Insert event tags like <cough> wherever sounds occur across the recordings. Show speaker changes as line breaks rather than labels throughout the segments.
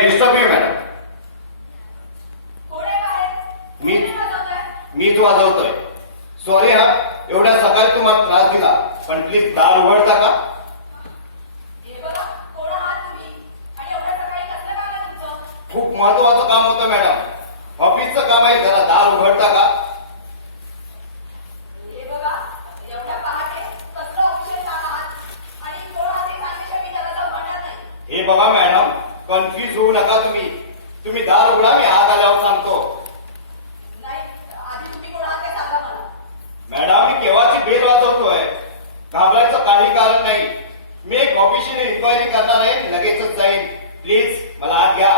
Disturb me madam? मी मीच वाजवतोय? Sorry हा एवढ्या सकाळी तुम्हाला त्रास दिला. पण प्लीज दार उघडता का? खूप महत्वाचं काम होतं मॅडम. ऑफिसचं काम आहे जरा दार उघडता का?
हे बघा
मॅडम. कन्फ्यूज होऊ नका तुम्ही. तुम्ही दार उघडा मी हात आल्यावर सांगतो. मॅडम मी केव्हाची बेल वाजवतोय? घाबरायचं काही कारण नाही. मी एक ऑफिशियल इन्क्वायरी करणार आहे लगेचच जाईल प्लीज मला आत घ्या.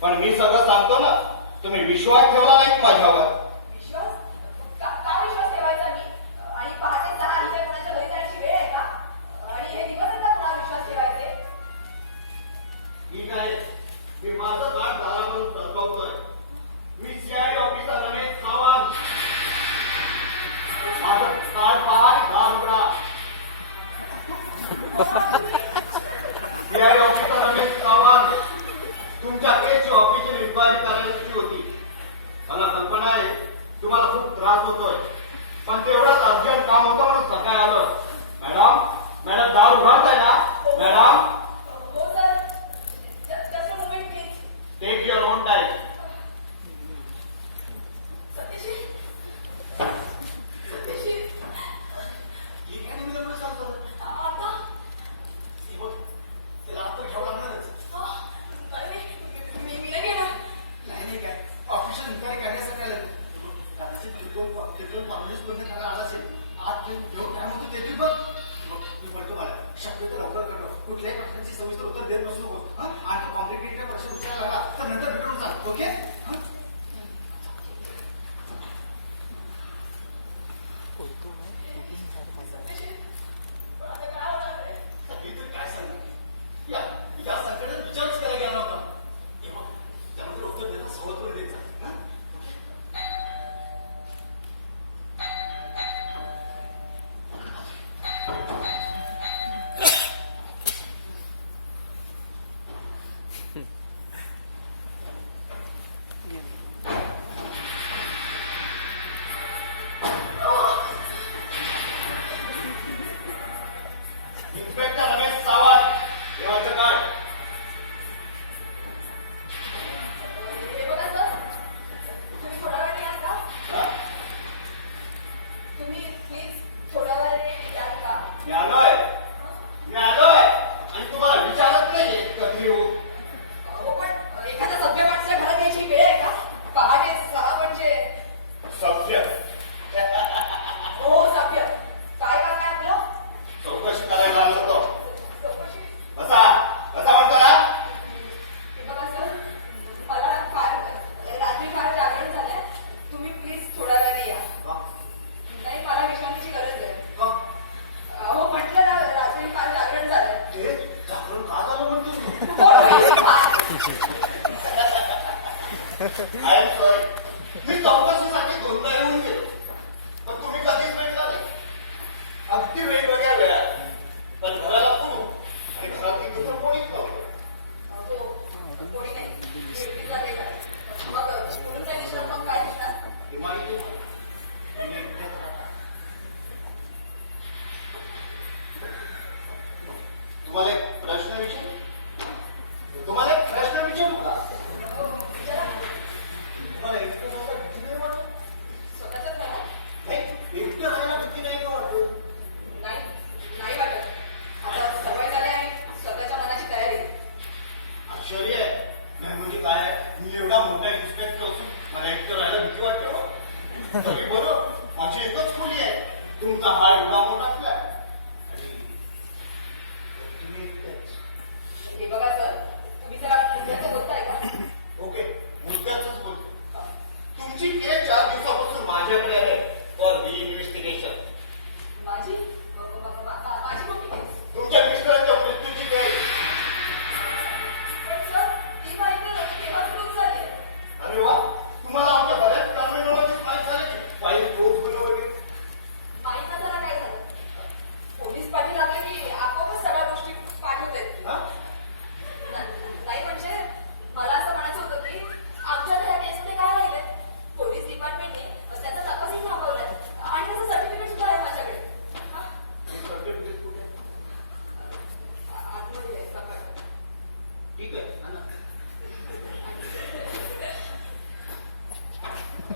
पण मी सगळं सांगतो ना. तुम्ही विश्वास ठेवला नाहीत माझ्यावर. ठीक आहे. मी माझं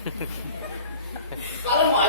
<laughs> सोपवतो कारण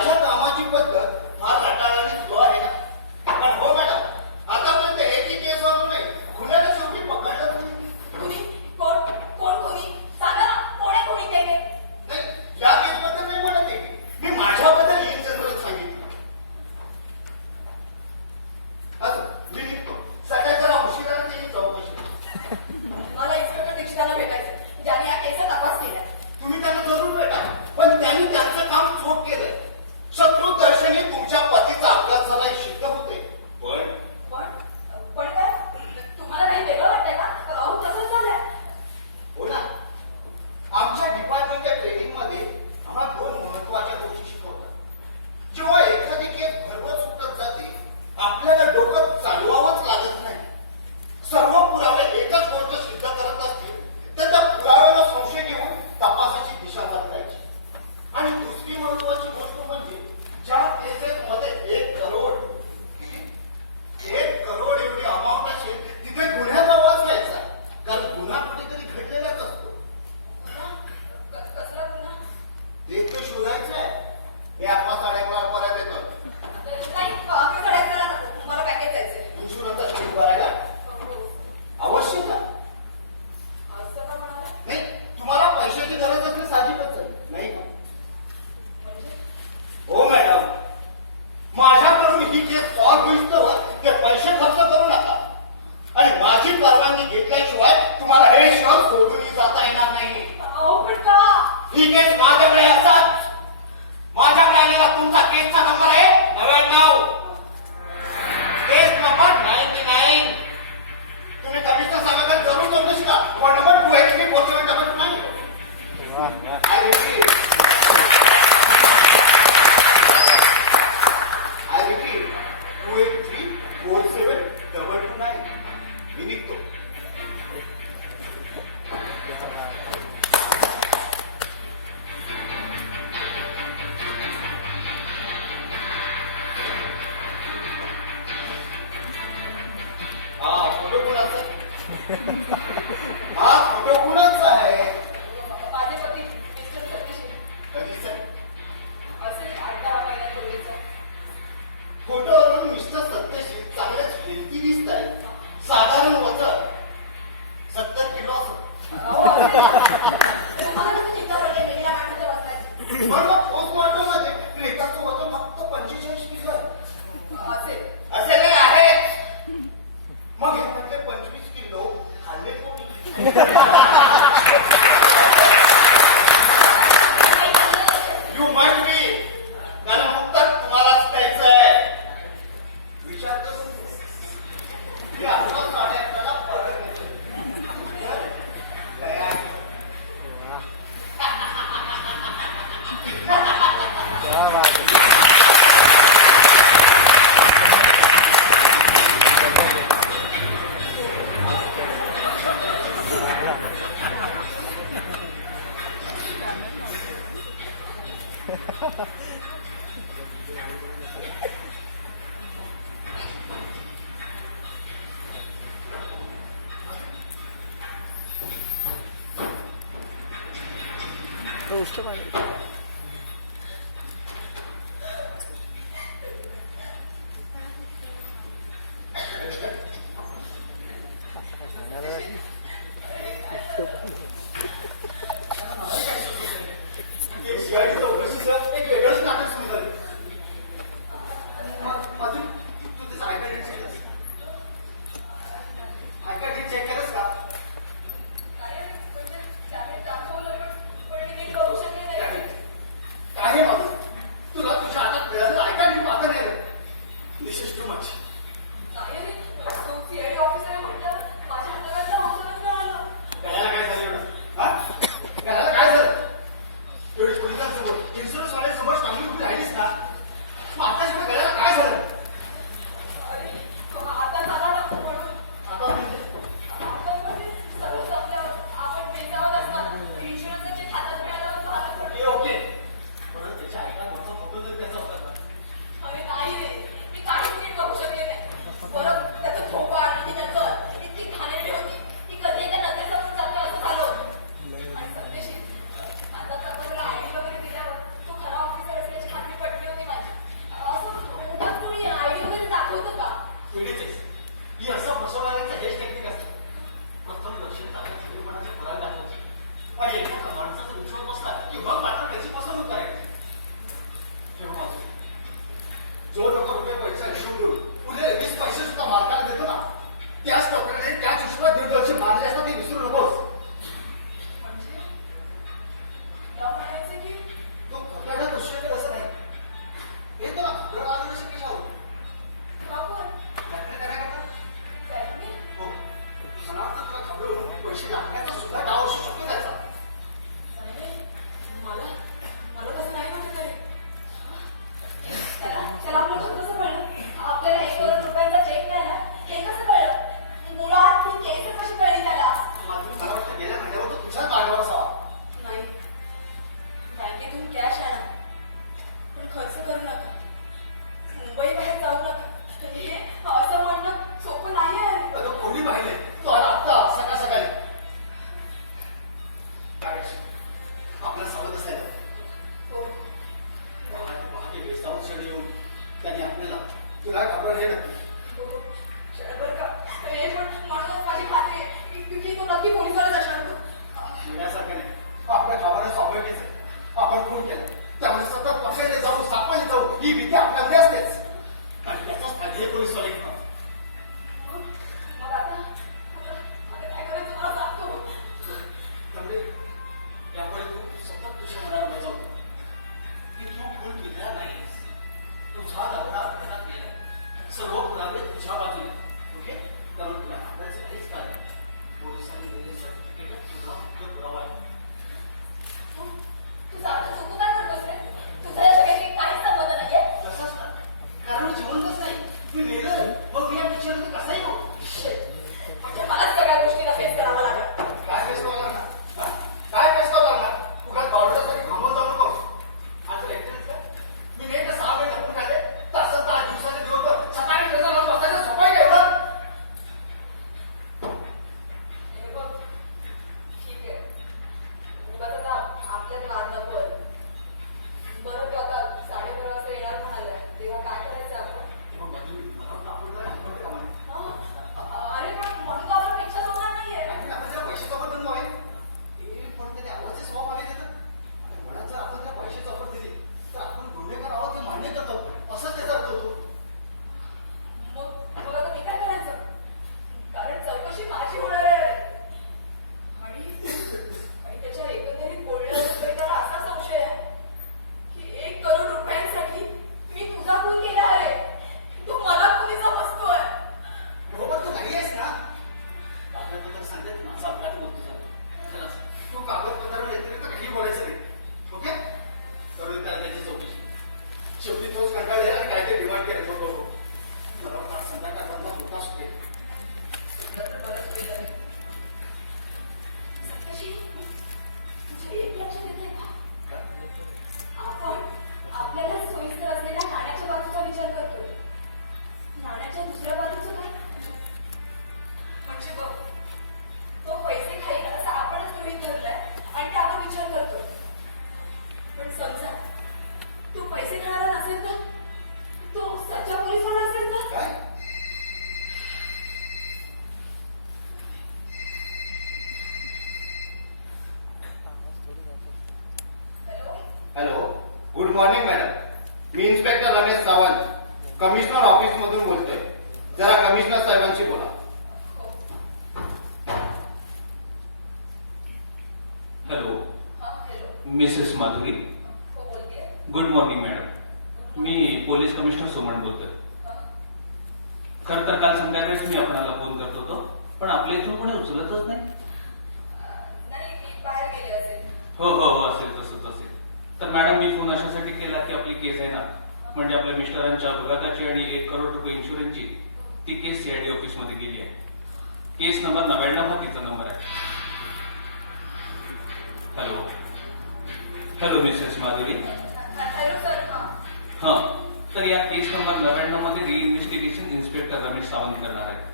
哈哈哈哈哈
বুঝতে পারবে आपल्या
इथून कोणी उचलतच नाही? हो हो हो असेल तसंच असेल तर मॅडम मी फोन अशासाठी केला की आपली केस आहे ना म्हणजे आपल्या मिस्टरांच्या अपघाताची आणि एक करोड रुपये इन्शुरन्सची ती केस सीआयडी ऑफिसमध्ये गेली आहे. केस नंबर नव्याण्णव हा तिचा नंबर आहे. हॅलो. Hello Mrs Madhuri.
हा.
हा. तर या केस नंबर नव्याण्णवमध्ये रिइन्व्हेस्टिगेशन इन्स्पेक्टर रमेश सावंत करणार आहे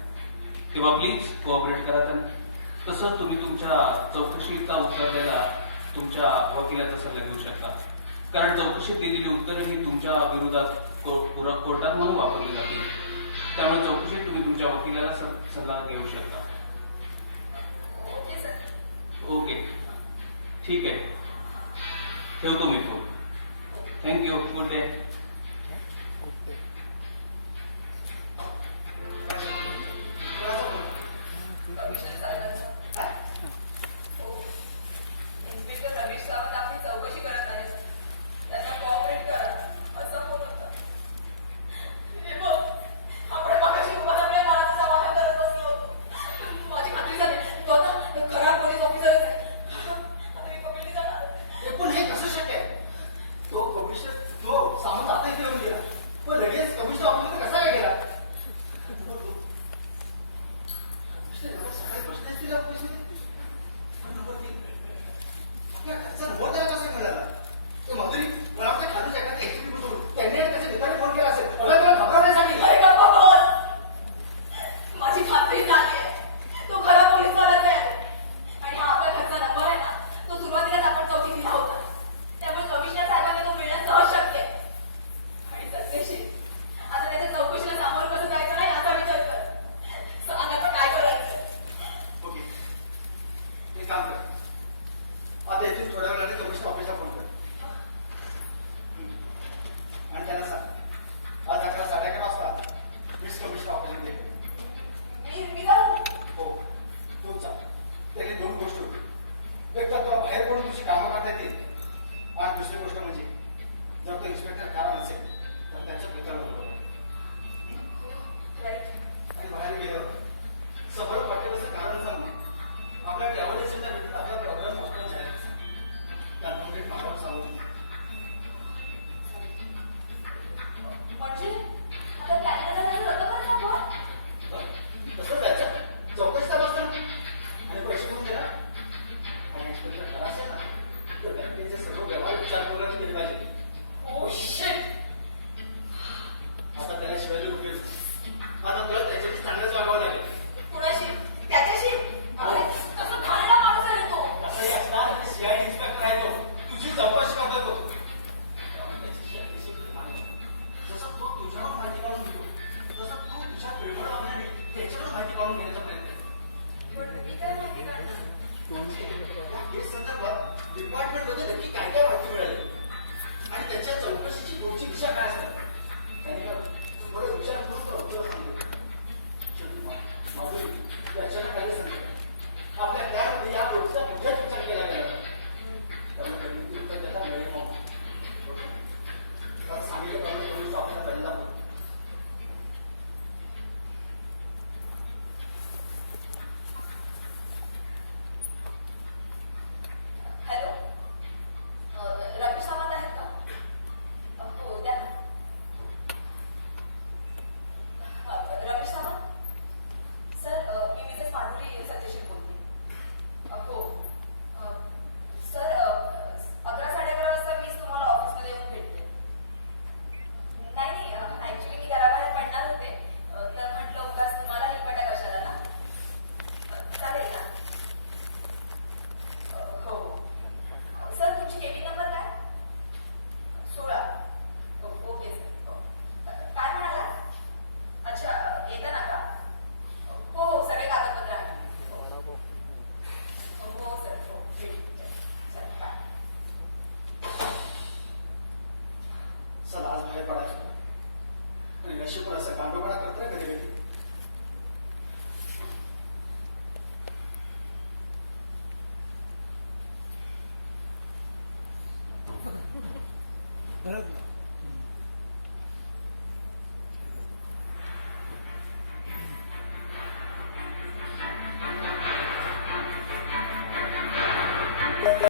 तेव्हा प्लीज कोऑपरेट करा. त्यांना तसं तुम्ही तुमच्या चौकशीचा उत्तर द्यायला तुमच्या वकिलाचा सल्ला घेऊ शकता. कारण चौकशीत दिलेली उत्तरं ही तुमच्या विरोधात कोर्टात म्हणून वापरली जातील. त्यामुळे चौकशीत तुम्ही तुमच्या वकिलाला सल्ला घेऊ शकता.
Okay sir.
ओके. ठीक आहे. ठेवतो मी phone. Thank you good day